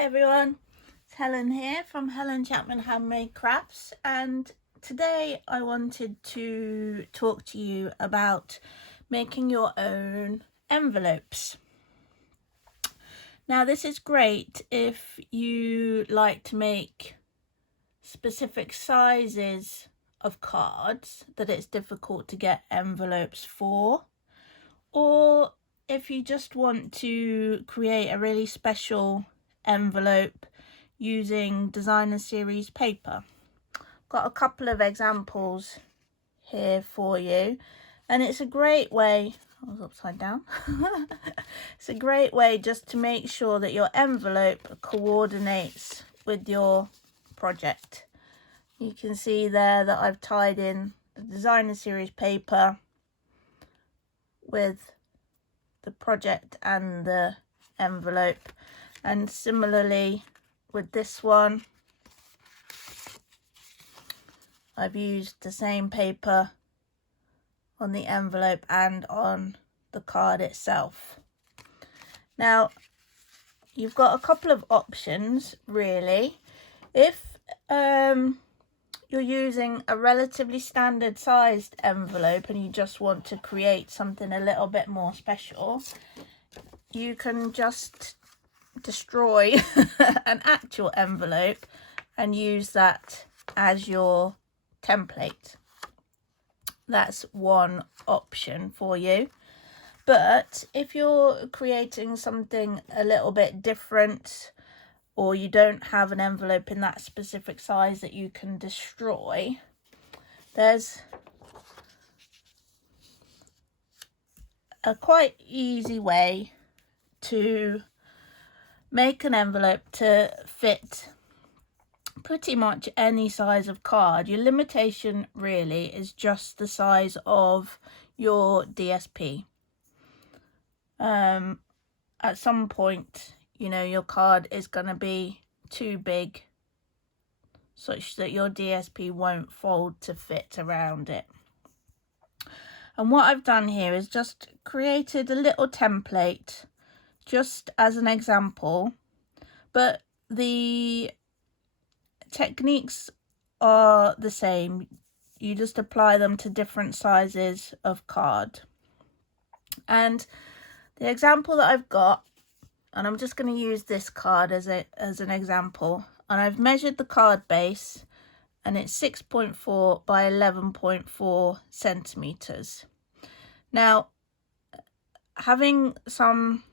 Hi everyone, it's Helen here from Helen Chapman Handmade Crafts, and today I wanted to talk to you about making your own envelopes. Now this is great if you like to make specific sizes of cards that it's difficult to get envelopes for, or if you just want to create a really special envelope using designer series paper. Got a couple of examples here for you, and it's a great way, I was upside down, it's a great way just to make sure that your envelope coordinates with your project. You can see there that I've tied in the designer series paper with the project and the envelope, and similarly with this one I've used the same paper on the envelope and on the card itself. Now you've got a couple of options really. If you're using a relatively standard sized envelope and you just want to create something a little bit more special, you can just destroy an actual envelope and use that as your template. That's one option for you. But if you're creating something a little bit different, or you don't have an envelope in that specific size that you can destroy, there's a quite easy way to make an envelope to fit pretty much any size of card. Your limitation really is just the size of your DSP. At some point, your card is going to be too big such that your DSP won't fold to fit around it. And what I've done here is just created a little template just as an example, but the techniques are the same. You just apply them to different sizes of card. And the example that I've got, and I'm just going to use this card as an example, and I've measured the card base and it's 6.4 by 11.4 centimeters. Now, having some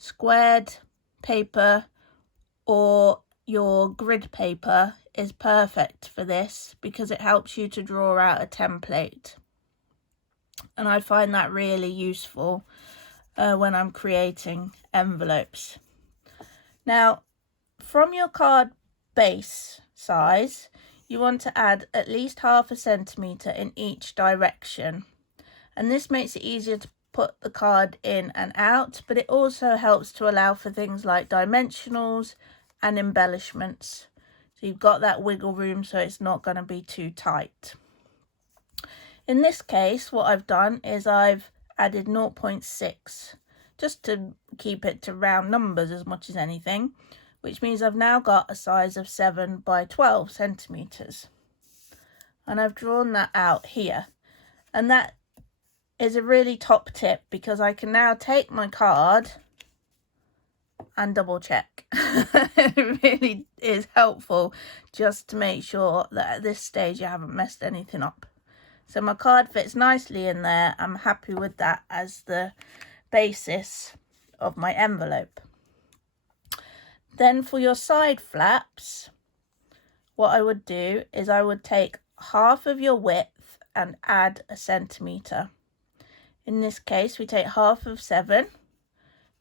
squared paper or your grid paper is perfect for this because it helps you to draw out a template, and I find that really useful when I'm creating envelopes. Now, from your card base size, you want to add at least 0.5 centimeter in each direction, and this makes it easier to put the card in and out, but it also helps to allow for things like dimensionals and embellishments. So you've got that wiggle room, so it's not going to be too tight. In this case, what I've done is I've added 0.6 just to keep it to round numbers as much as anything, which means I've now got a size of 7 by 12 centimeters. And I've drawn that out here. And that is a really top tip because I can now take my card and double check. It really is helpful just to make sure that at this stage you haven't messed anything up. So my card fits nicely in there. I'm happy with that as the basis of my envelope. Then for your side flaps, what I would do is I would take half of your width and add 1 centimeter. In this case, we take half of 7,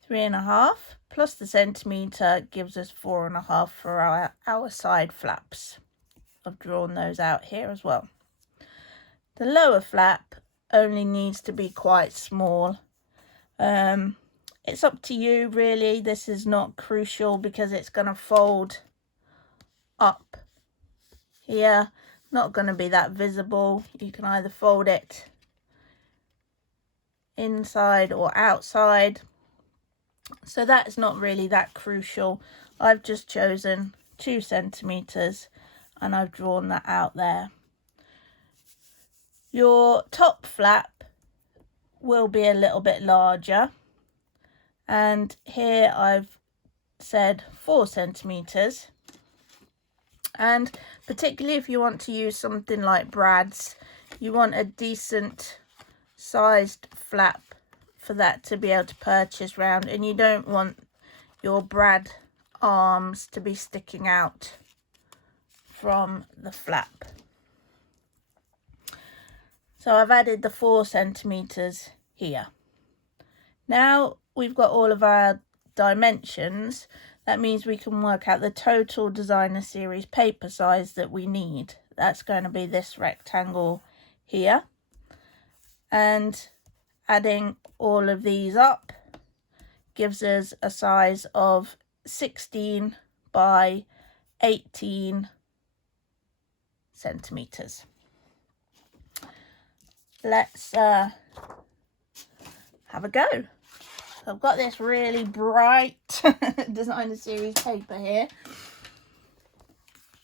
3.5, plus the centimeter gives us 4.5 for our side flaps. I've drawn those out here as well. The lower flap only needs to be quite small. It's up to you really. This is not crucial because it's going to fold up here. Not going to be that visible. You can either fold it inside or outside. So that's not really that crucial. I've just chosen 2 centimeters and I've drawn that out there. Your top flap will be a little bit larger, and here I've said 4 centimeters. And particularly if you want to use something like Brad's, you want a decent sized flap for that to be able to purchase round, and you don't want your Brad arms to be sticking out from the flap. So I've added the 4 centimeters here. Now we've got all of our dimensions. That means we can work out the total designer series paper size that we need. That's going to be this rectangle here. And adding all of these up gives us a size of 16 by 18 centimeters. Let's have a go. So I've got this really bright designer series paper here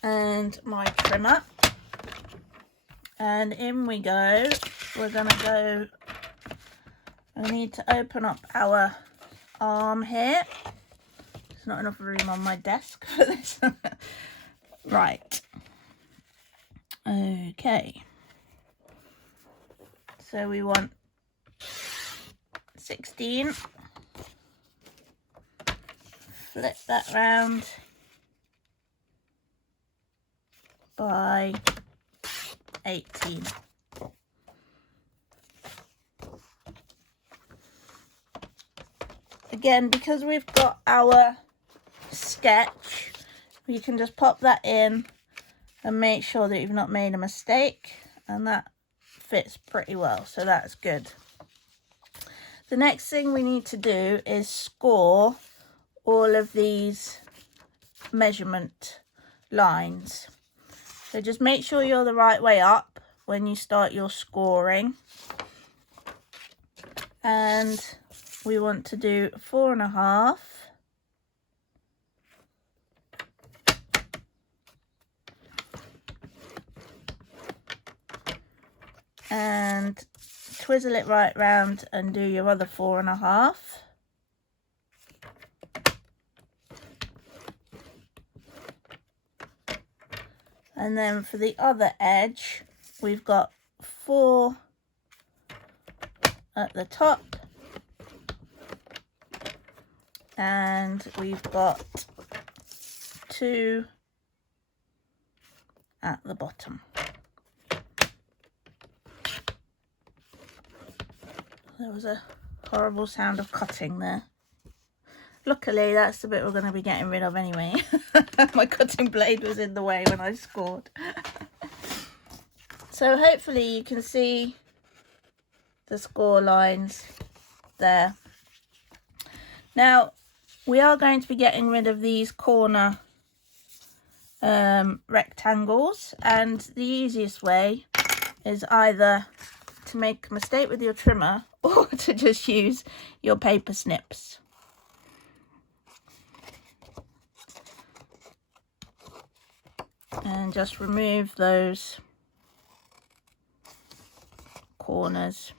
and my trimmer, and in we go. We're going to go, I need to open up our arm here. There's not enough room on my desk for this. Right. Okay. So we want 16. Flip that round by 18. Again, because we've got our sketch, we can just pop that in and make sure that you've not made a mistake, and that fits pretty well, so that's good. The next thing we need to do is score all of these measurement lines. So just make sure you're the right way up when you start your scoring. And we want to do 4.5. And twizzle it right round and do your other 4.5. And then for the other edge, we've got 4 at the top, and we've got 2 at the bottom. There was a horrible sound of cutting there. Luckily, that's the bit we're going to be getting rid of anyway. My cutting blade was in the way when I scored. So hopefully you can see the score lines there. Now, we are going to be getting rid of these corner rectangles, and the easiest way is either to make a mistake with your trimmer or to just use your paper snips. And just remove those corners.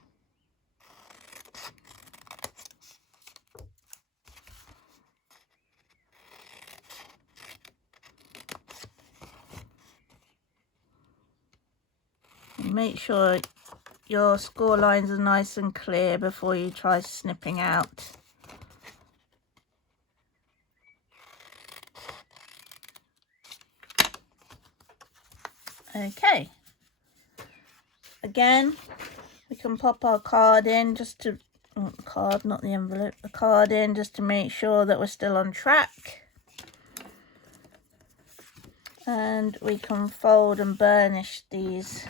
And make sure your score lines are nice and clear before you try snipping out. Okay, again, we can pop our card in just to, card, not the envelope, the card in just to make sure that we're still on track. And we can fold and burnish these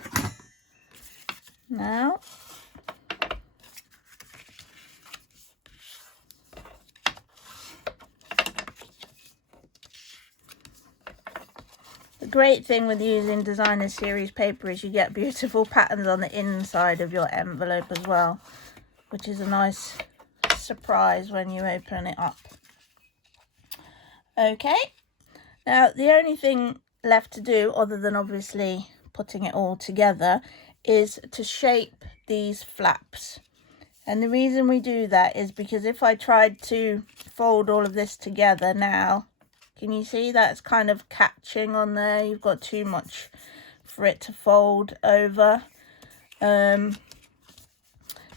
now. The great thing with using designer series paper is you get beautiful patterns on the inside of your envelope as well, which is a nice surprise when you open it up. Okay, now the only thing left to do, other than obviously putting it all together, is to shape these flaps. And the reason we do that is because if I tried to fold all of this together now, can you see that's kind of catching on there? You've got too much for it to fold over. Now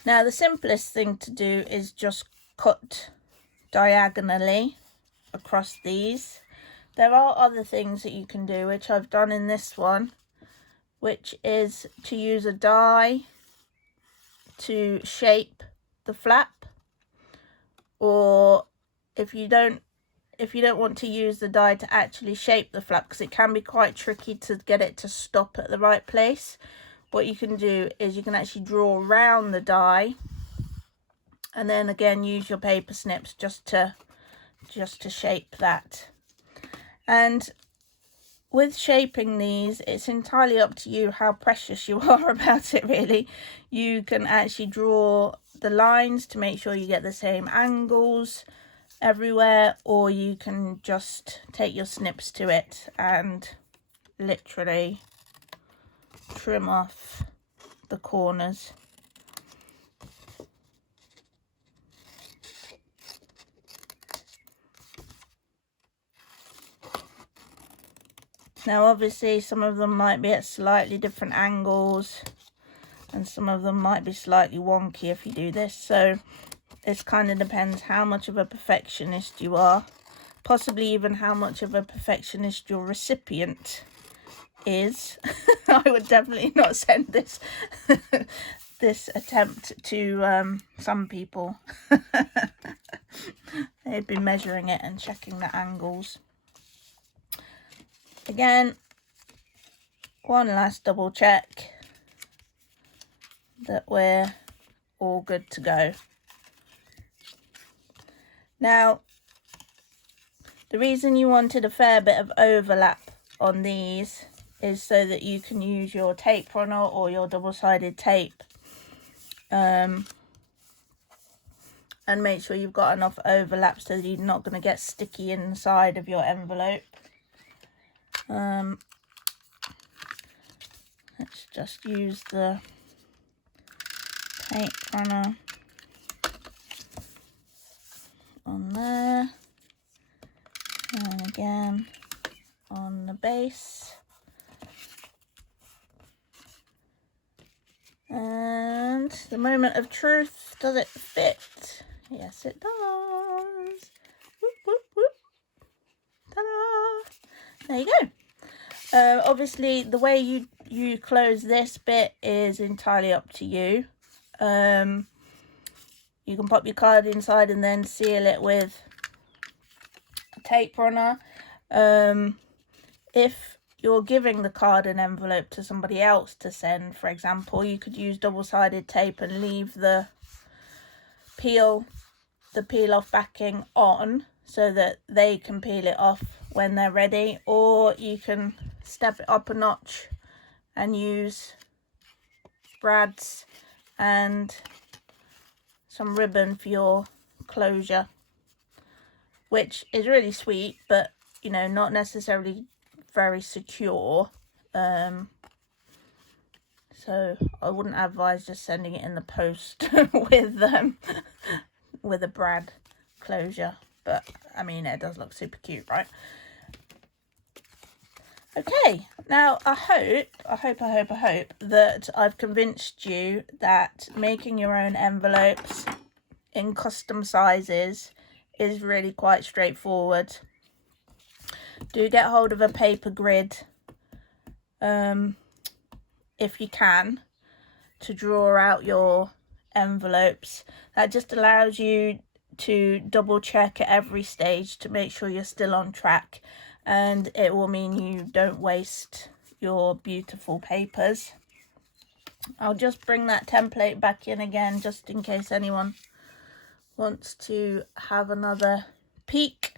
the simplest thing to do is just cut diagonally across these. There are other things that you can do, which I've done in this one, which is to use a die to shape the flap, or if you don't want to use the die to actually shape the flap, because it can be quite tricky to get it to stop at the right place, what you can do is you can actually draw around the die and then again use your paper snips just to shape that. And with shaping these, it's entirely up to you how precious you are about it, really. You can actually draw the lines to make sure you get the same angles everywhere, or you can just take your snips to it and literally trim off the corners. Now obviously some of them might be at slightly different angles and some of them might be slightly wonky if you do this, so it kind of depends how much of a perfectionist you are, possibly even how much of a perfectionist your recipient is. I would definitely not send this this attempt to some people. They'd be measuring it and checking the angles. Again, one last double check that we're all good to go. Now, the reason you wanted a fair bit of overlap on these is so that you can use your tape runner or your double-sided tape and make sure you've got enough overlap so that you're not going to get sticky inside of your envelope. Let's just use the tape runner on there, and again on the base, and the moment of truth, does it fit? Yes it does. Whoop, whoop, whoop. Ta-da! There you go. Obviously the way you close this bit is entirely up to you. You can pop your card inside and then seal it with a tape runner. If you're giving the card and envelope to somebody else to send, for example, you could use double-sided tape and leave the peel off backing on so that they can peel it off when they're ready, or you can step it up a notch and use brads and some ribbon for your closure, which is really sweet, but you know, not necessarily very secure. So I wouldn't advise just sending it in the post with a brad closure, but I mean, it does look super cute, right? Okay, now I hope that I've convinced you that making your own envelopes in custom sizes is really quite straightforward. Do get hold of a paper grid if you can, to draw out your envelopes. That just allows you to double check at every stage to make sure you're still on track, and it will mean you don't waste your beautiful papers. I'll just bring that template back in again just in case anyone wants to have another peek.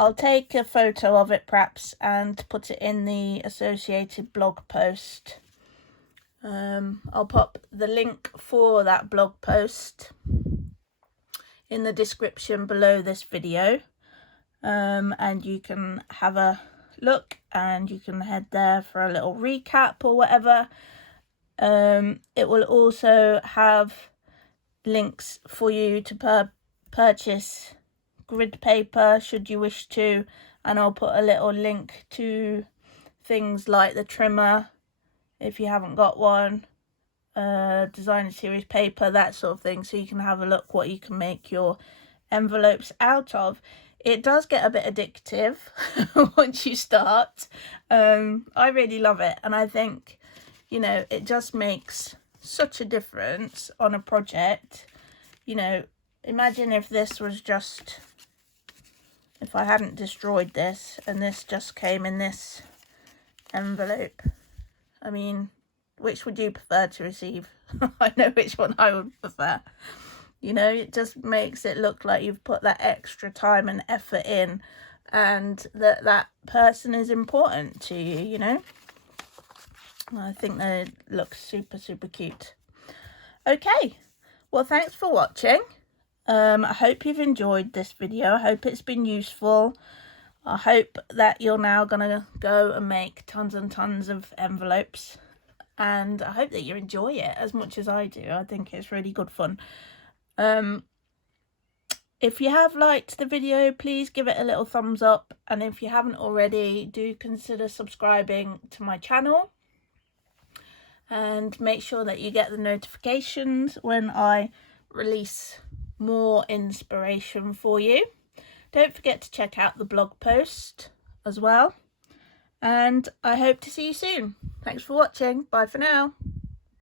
I'll take a photo of it perhaps and put it in the associated blog post I'll pop the link for that blog post in the description below this video, and you can have a look and you can head there for a little recap or whatever. It will also have links for you to purchase grid paper should you wish to, and I'll put a little link to things like the trimmer if you haven't got one, designer series paper, that sort of thing, so you can have a look what you can make your envelopes out of. It does get a bit addictive once you start. I really love it, and I think, you know, it just makes such a difference on a project. You know, imagine if this was just, if I hadn't destroyed this and this just came in this envelope. I mean, which would you prefer to receive? I know which one I would prefer. You know, it just makes it look like you've put that extra time and effort in, and that person is important to you, you know. I think they look super, super cute. Okay, well, thanks for watching. I hope you've enjoyed this video. I hope it's been useful. I hope that you're now going to go and make tons and tons of envelopes. And I hope that you enjoy it as much as I do. I think it's really good fun. If you have liked the video, please give it a little thumbs up. And if you haven't already, do consider subscribing to my channel. And make sure that you get the notifications when I release more inspiration for you. Don't forget to check out the blog post as well. And I hope to see you soon. Thanks for watching. Bye for now.